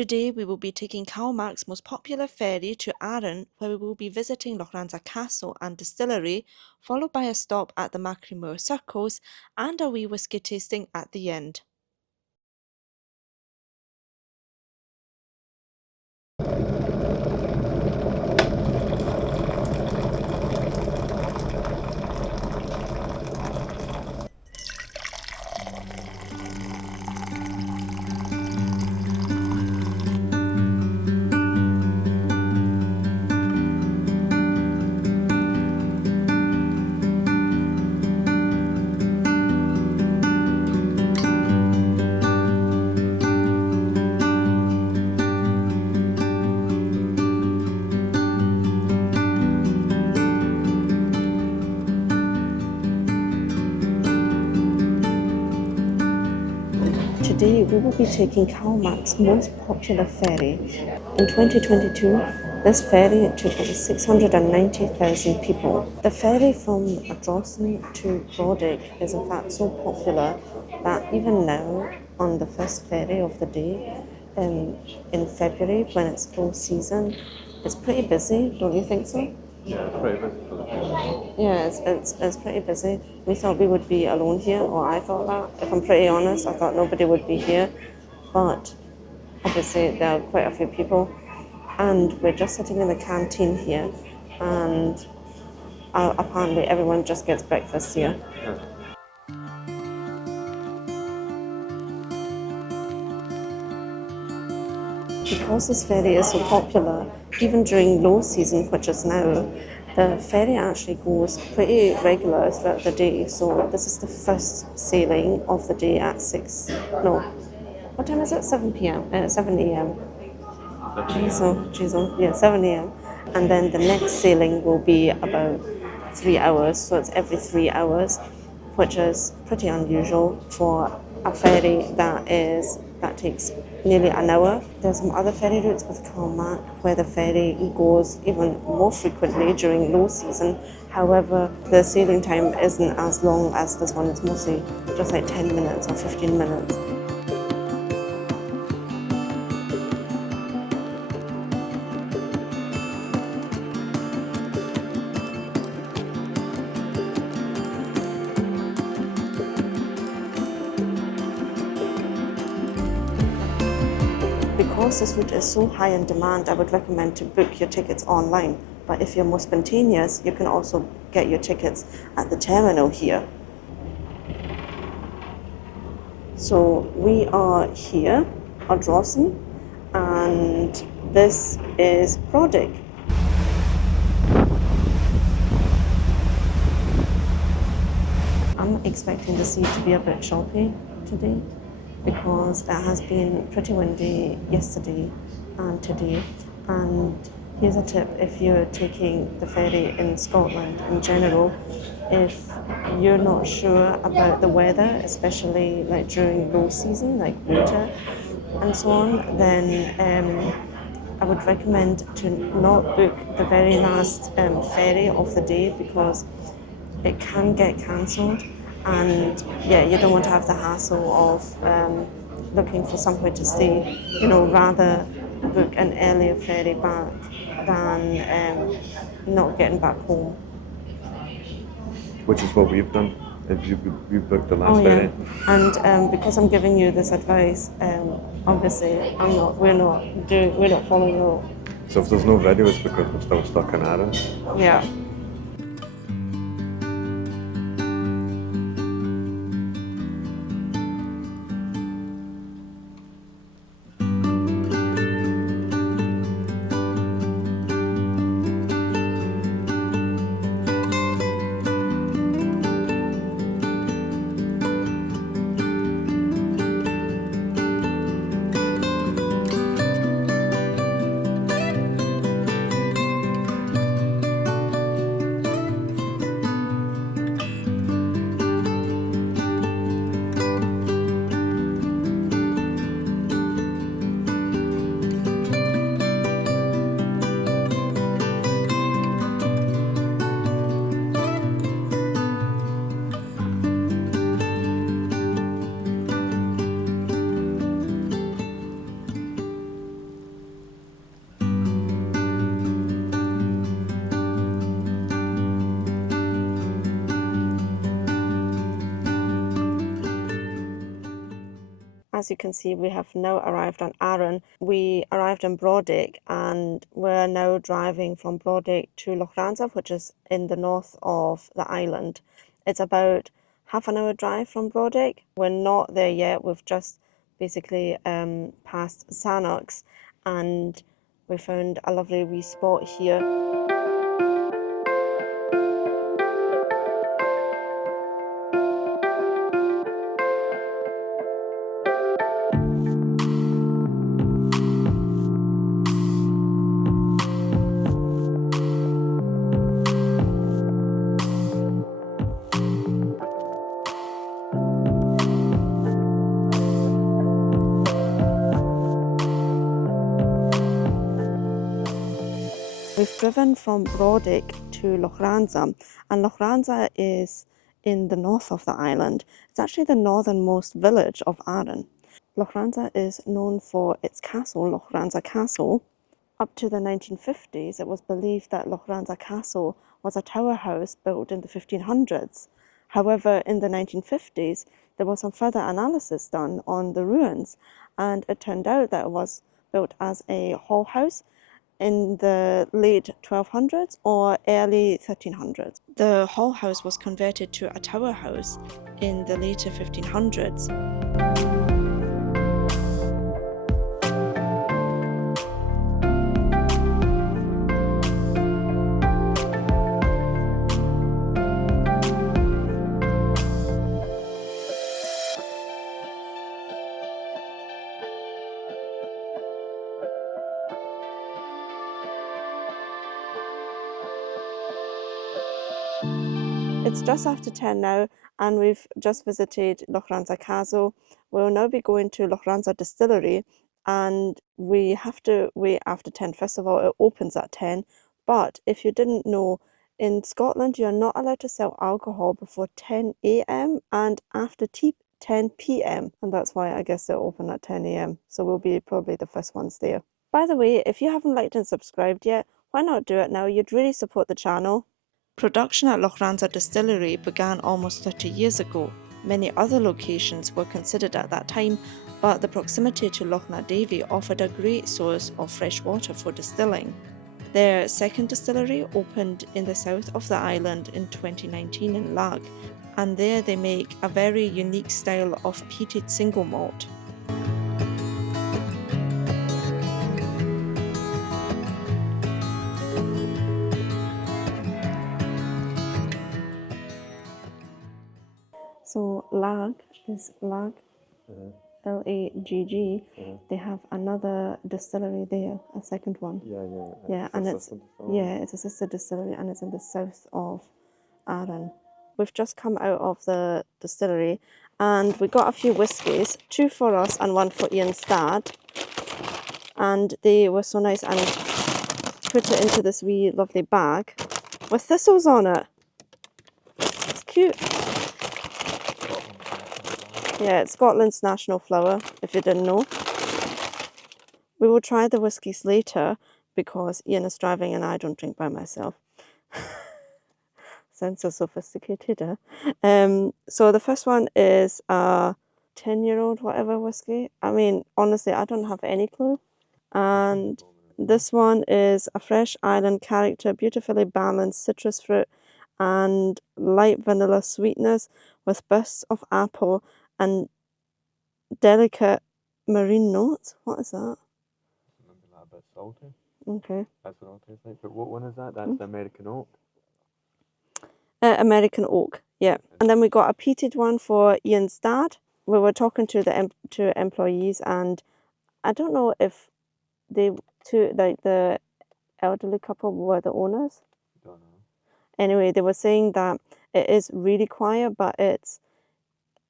Today we will be taking CalMac's most popular ferry to Arran, where we will be visiting Lochranza Castle and Distillery, followed by a stop at the Machrie Moor Circles and a wee whisky tasting at the end. Today we will be taking CalMac's most popular ferry. In 2022, this ferry took over 690,000 people. The ferry from Ardrossan to Brodick is in fact so popular that even now, on the first ferry of the day, in February when it's low season, it's pretty busy, don't you think so? Yeah, it's pretty busy for the day. Yeah, it's pretty busy. We thought we would be alone here, or I thought that. If I'm pretty honest, I thought nobody would be here. But obviously there are quite a few people. And we're just sitting in the canteen here. And apparently everyone just gets breakfast here. Yeah. Because this ferry is so popular, even during low season, which is now, the ferry actually goes pretty regular throughout the day. So this is the first sailing of the day at what time is it? 7 p.m. 7 a.m. Yeah, 7 a.m. And then the next sailing will be about 3 hours. So it's every 3 hours, which is pretty unusual for a ferry that takes nearly an hour. There's some other ferry routes with CalMac where the ferry goes even more frequently during low season. However, the sailing time isn't as long as this one. It's mostly just like 10 minutes or 15 minutes. Because this route is so high in demand, I would recommend to book your tickets online. But if you're more spontaneous, you can also get your tickets at the terminal here. So we are here, Ardrossan, and this is Brodick. I'm expecting the sea to be a bit choppy today, because it has been pretty windy yesterday and today. And here's a tip: if you're taking the ferry in Scotland in general, if you're not sure about the weather, especially like during low season, like winter and so on, then I would recommend to not book the very last ferry of the day, because it can get cancelled, and yeah, you don't want to have the hassle of looking for somewhere to stay. Rather book an earlier ferry back than not getting back home. Which is what we've done. If you booked the last ferry. And because I'm giving you this advice, obviously we're not following the rule. So if there's no video, it's because we're still stuck in Arran. Yeah. as you can see, we have now arrived on Arran. We arrived in Brodick and we're now driving from Brodick to Lochranza, which is in the north of the island. It's about half an hour drive from Brodick. We're not there yet. We've just basically passed Sannox and we found a lovely wee spot here. We've driven from Brodick to Lochranza, and Lochranza is in the north of the island. It's actually the northernmost village of Arran. Lochranza is known for its castle, Lochranza Castle. Up to the 1950s, it was believed that Lochranza Castle was a tower house built in the 1500s. However, in the 1950s, there was some further analysis done on the ruins, and it turned out that it was built as a hall house in the late 1200s or early 1300s. The hall house was converted to a tower house in the later 1500s. It's just after 10 now and we've just visited Lochranza Castle. We'll now be going to Lochranza Distillery and we have to wait after 10. First of all, it opens at 10, but if you didn't know, in Scotland you're not allowed to sell alcohol before 10 a.m. and after 10 p.m. and that's why I guess they'll open at 10 a.m. so we'll be probably the first ones there. By the way, if you haven't liked and subscribed yet, why not do it now? You'd really support the channel. Production at Lochranza Distillery began almost 30 years ago. Many other locations were considered at that time, but the proximity to Loch na Davy offered a great source of fresh water for distilling. Their second distillery opened in the south of the island in 2019 in Lag, and there they make a very unique style of peated single malt. So Lag is Lag, L-A-G-G. They have another distillery there, a second one. Yeah, and it's a sister distillery, and it's in the south of Arran. We've just come out of the distillery, and we got a few whiskies, 2 for us and 1 for Ian's dad. And they were so nice, and put it into this wee lovely bag with thistles on it. It's cute. Yeah, it's Scotland's national flower, if you didn't know. We will try the whiskies later because Ian is driving and I don't drink by myself. Sounds so sophisticated, eh? So the first one is a 10-year-old whatever whiskey. I mean, honestly, I don't have any clue. And this one is a fresh island character, beautifully balanced citrus fruit and light vanilla sweetness with bursts of apple and delicate marine notes. What is that? Maybe a bit salty. Okay. That's what it tastes like. But what one is that? That's the American oak. American oak, yeah. And then we got a peated one for Ian's dad. We were talking to the employees, and I don't know if the elderly couple were the owners. Don't know. Anyway, they were saying that it is really quiet, but it's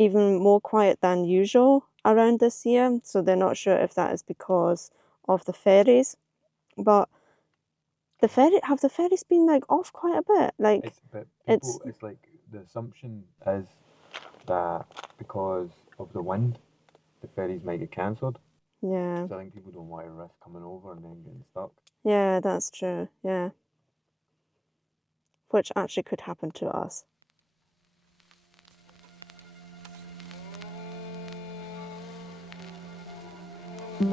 even more quiet than usual around this year. So they're not sure if that is because of the ferries. But the ferries been like off quite a bit? Like it's like the assumption is that because of the wind, the ferries might get cancelled. Yeah. So I think people don't want to risk coming over and then getting stuck. Yeah, that's true. Yeah. Which actually could happen to us. We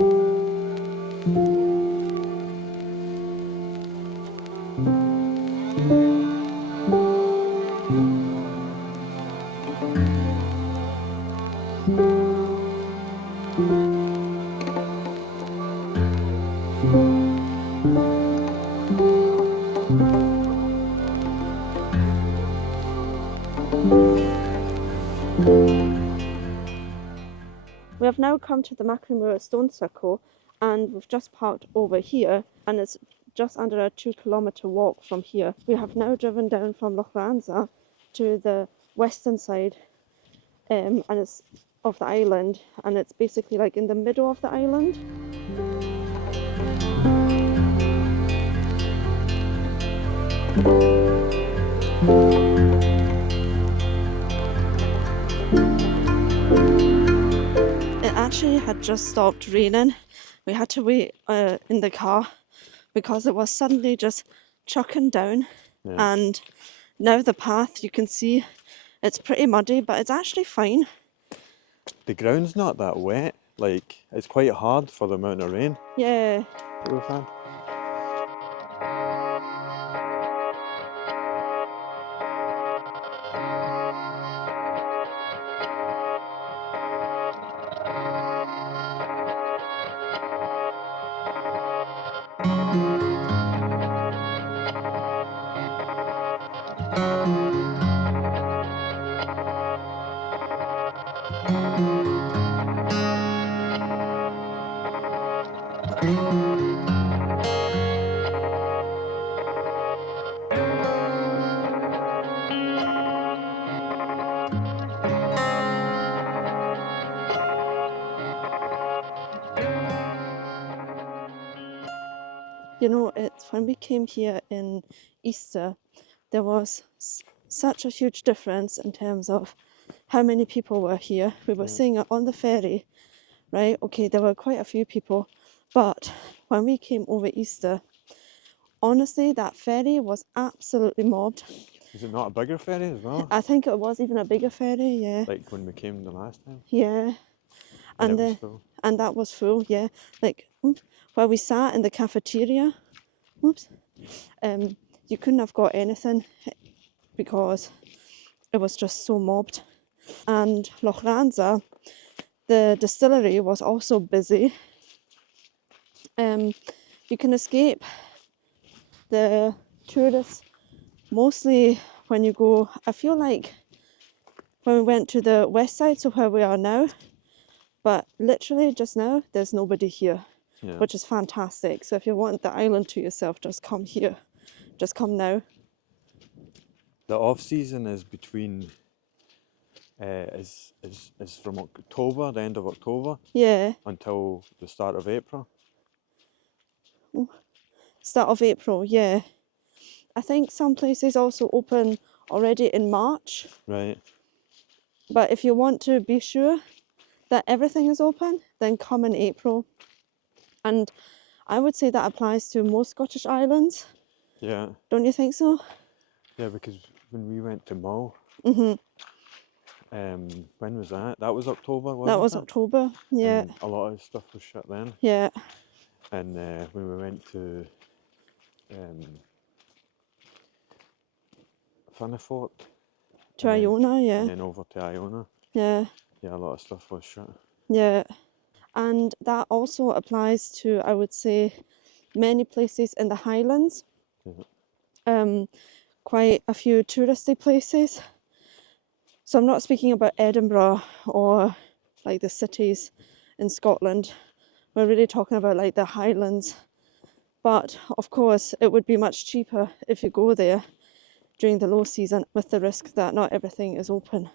have now come to the Machrie Moor Stone Circle, and we've just parked over here, and it's just under a 2-kilometre walk from here. We have now driven down from Lochranza to the western side, and it's of the island, and it's basically like in the middle of the island. It actually had just stopped raining. We had to wait in the car because it was suddenly just chucking down. Yeah. And now the path, you can see it's pretty muddy, but it's actually fine. The ground's not that wet. Like, it's quite hard for the amount of rain Yeah. that we've had. You know, it's when we came here in Easter, there was such a huge difference in terms of how many people were here. We were seeing it on the ferry, right? Okay, there were quite a few people, but when we came over Easter, honestly, that ferry was absolutely mobbed. Is it not a bigger ferry as well? I think it was even a bigger ferry, yeah. Like when we came the last time? Yeah. And And it was full. and that was full, yeah. Like where we sat in the cafeteria, you couldn't have got anything because it was just so mobbed. And Lochranza, the distillery, was also busy. You can escape the tourists mostly when you go, I feel like when we went to the west side, so where we are now, but literally just now there's nobody here, which is fantastic. So if you want the island to yourself, just come here, just come now. The off season is between is from October, the end of October, Yeah, until the start of April. start of April, yeah. I think some places also open already in March, Right. but if you want to be sure that everything is open, then come in April. And I would say that applies to most Scottish islands. Yeah. Don't you think so? Yeah, because when we went to Mull, Mhm. when was that? That was October, wasn't That was it? October, yeah. And a lot of stuff was shut then. Yeah. And when we went to Finnefort, To Iona, yeah. and then over to Iona, Yeah. yeah, a lot of stuff was shut. Yeah. And that also applies to, I would say, many places in the Highlands. Quite a few touristy places. So I'm not speaking about Edinburgh or like the cities in Scotland. We're really talking about like the Highlands. But of course, it would be much cheaper if you go there during the low season, with the risk that not everything is open.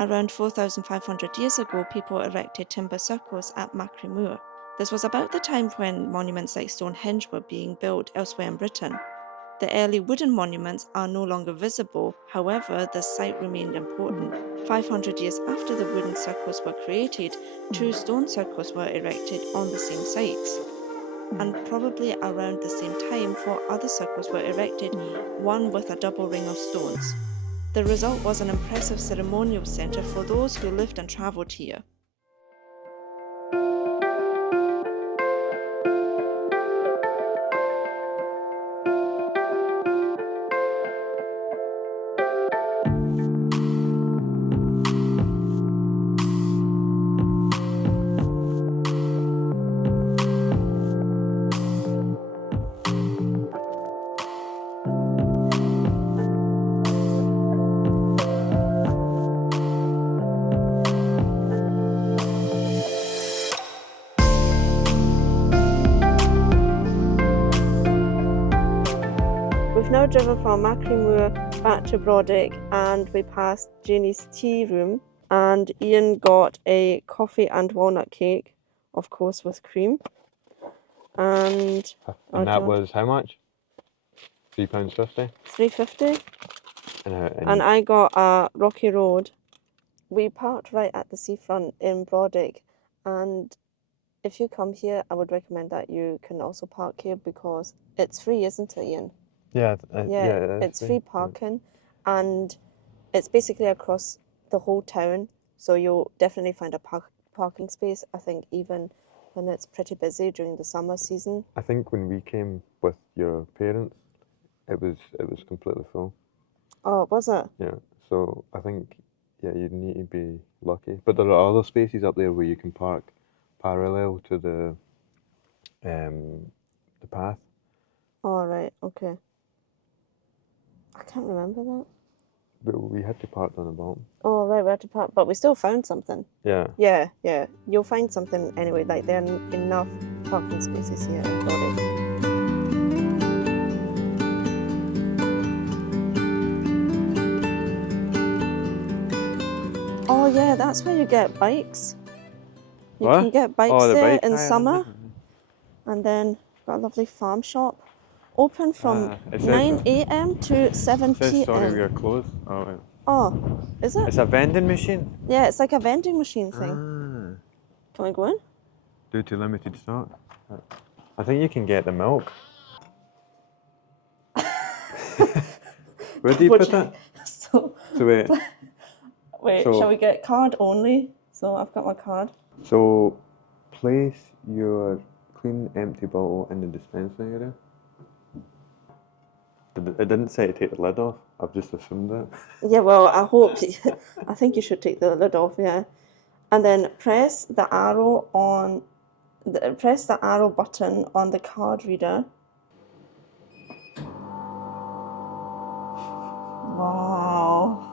Around 4,500 years ago, people erected timber circles at Machrie Moor. This was about the time when monuments like Stonehenge were being built elsewhere in Britain. The early wooden monuments are no longer visible, however, the site remained important. 500 years after the wooden circles were created, 2 stone circles were erected on the same sites. And probably around the same time, 4 other circles were erected, one with a double ring of stones. The result was an impressive ceremonial centre for those who lived and travelled here. we've now driven from Machrie Moor back to Brodick, and we passed Janie's tea room, and Ian got a coffee and walnut cake, of course with cream. And that was how much? £3.50. £3.50. And And I got a rocky road. We parked right at the seafront in Brodick, and if you come here, I would recommend that you can also park here because it's free, isn't it, Ian? Yeah, It's free parking, and it's basically across the whole town, so you'll definitely find a parking space, I think, even when it's pretty busy during the summer season. I think when we came with your parents, it was completely full. Oh, was it? Yeah, so I think, yeah, you need to be lucky. But there are other spaces up there where you can park parallel to the path. All right, okay. I can't remember that. But we had to park on the bottom. Oh, right, we had to park, but we still found something. Yeah. Yeah. You'll find something anyway. Like, there are enough parking spaces here in Brodick. Oh, yeah, that's where you get bikes. You What? can get bikes Oh, the there bike in hire, summer. yeah. And then got a lovely farm shop. Open from It says- 9 a.m. to 7 It says, sorry, we p.m. are closed. Oh, right. Oh, is it? It's a vending machine. Yeah, it's like a vending machine thing. Ah, Can we go in? due to limited stock. I think you can get the milk. Where do you put it? So, So wait. So- shall we get card only? So I've got my card. So, place your clean empty bottle in the dispensing area. It didn't say to take the lid off. I've just assumed that. Yeah, well, I think you should take the lid off, yeah. And then press the arrow button on the card reader. Wow.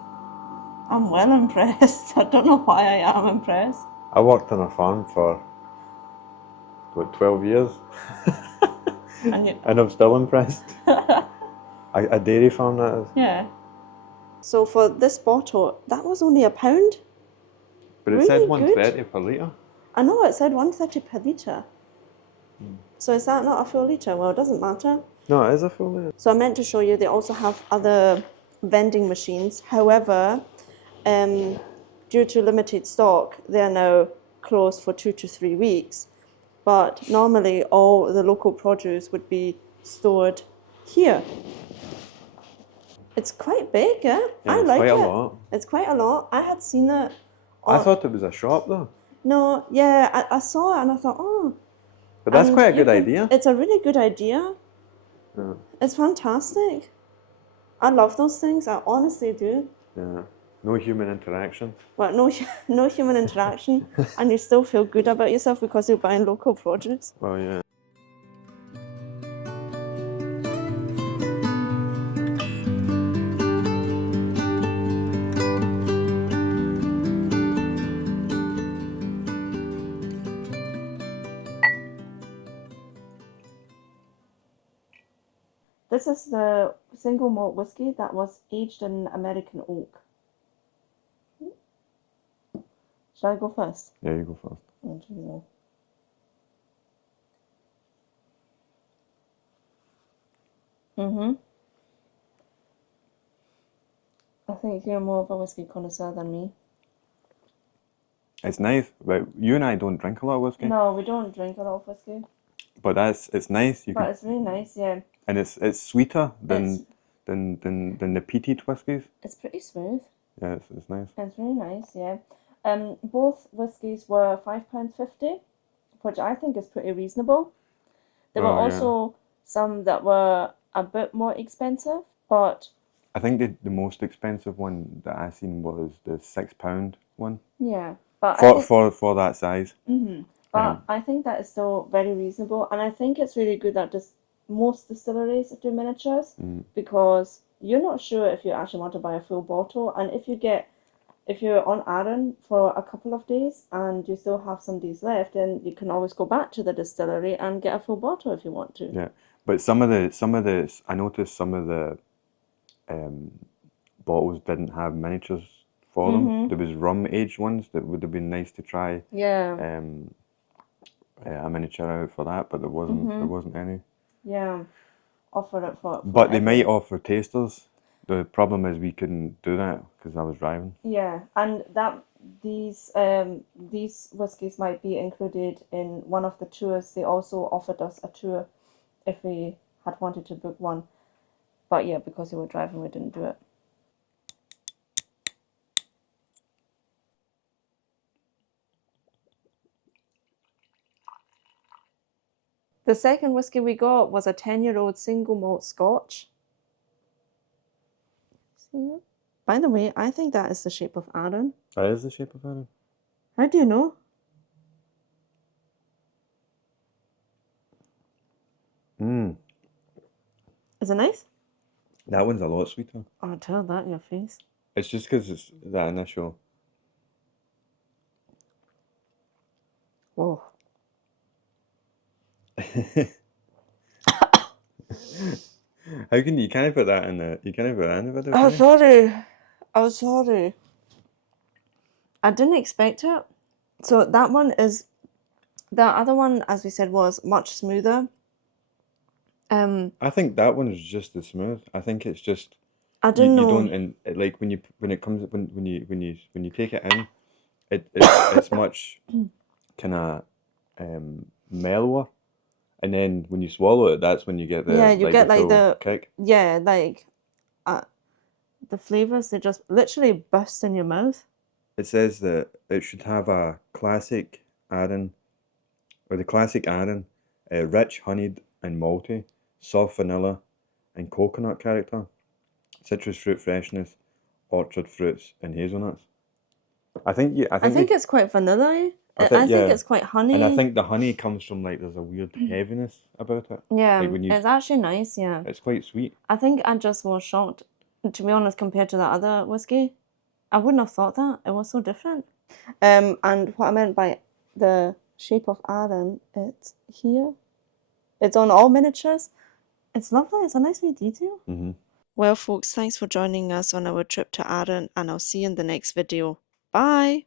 I'm well impressed. I don't know why I am impressed. I worked on a farm for, 12 years. And And I'm still impressed. A dairy farm, that is. yeah. So for this bottle, that was only £1. But it Really said good. 130 per litre. I know, it said 130 per litre. So is that not a full litre? Well, it doesn't matter. No, it is a full litre. So I meant to show you, they also have other vending machines. However, due to limited stock, they are now closed for 2 to 3 weeks. But normally all the local produce would be stored here. It's quite big, yeah? I it's like quite it. a lot. It's quite a lot. I had seen it. I thought it was a shop though. No, yeah, I saw it and I thought, oh. But that's And quite a you good can- idea. It's a really good idea. Yeah. It's fantastic. I love those things. I honestly do. Yeah. No human interaction. Well, no human interaction, and you still feel good about yourself because you're buying local produce. Well, yeah. This is the single malt whiskey that was aged in American oak. Shall I go first? Yeah, you go first. I think you're more of a whiskey connoisseur than me. It's nice. But you and I don't drink a lot of whiskey. No, we don't drink a lot of whiskey, But it's nice. but it's really nice. Yeah, And it's sweeter than the peated whiskies. it's pretty smooth. Yeah, it's nice. It's really nice. Yeah, both whiskies were £5.50, which I think is pretty reasonable. There were Oh, yeah. also some that were a bit more expensive, but I think the most expensive one that I seen was the £6 one yeah, but I think, for that size. but I think that is still very reasonable, and I think it's really good that most distilleries do miniatures because you're not sure if you actually want to buy a full bottle, and if you're on Arran for a couple of days and you still have some days left, then you can always go back to the distillery and get a full bottle if you want to. Yeah, But some of the I noticed some of the bottles didn't have miniatures for them. There was rum aged ones that would have been nice to try. Yeah. A miniature out for that, but there wasn't any. Yeah. Offer it for But they every- might offer tasters. The problem is we couldn't do that because I was driving. Yeah, and these whiskies might be included in one of the tours. They also offered us a tour if we had wanted to book one. But yeah, because we were driving, we didn't do it. The second whiskey we got was a 10-year-old single malt Scotch. See it? By the way, I think that is the shape of Arran. That is the shape of Arran. How do you know? Is it nice? That one's a lot sweeter. Oh, tell that in your face. It's just because it's that initial. Whoa. How can you can't put that in the video? Oh, can you? sorry. Oh, sorry. I didn't expect it. So that one is... The other one, as we said, was much smoother. I think that one's just as smooth. I think it's just I didn't know... You don't like when you take it in, it's much kind of mellower, and then when you swallow it, that's when you get the full kick. Yeah, like the flavors, they just literally burst in your mouth. It says that it should have a classic Arran, rich honeyed and malty, soft vanilla and coconut character, citrus fruit freshness, orchard fruits and hazelnuts. I think it's quite vanilla-y. I think it's quite honey. And I think the honey comes from there's a weird heaviness about it. Yeah, like when you, it's actually nice, yeah. It's quite sweet. I think I just was shocked, to be honest, compared to that other whiskey. I wouldn't have thought that. It was so different. And what I meant by the shape of Arran, it's here. It's on all miniatures. It's lovely. It's a nice wee detail. Well, folks, thanks for joining us on our trip to Arran, and I'll see you in the next video. Bye!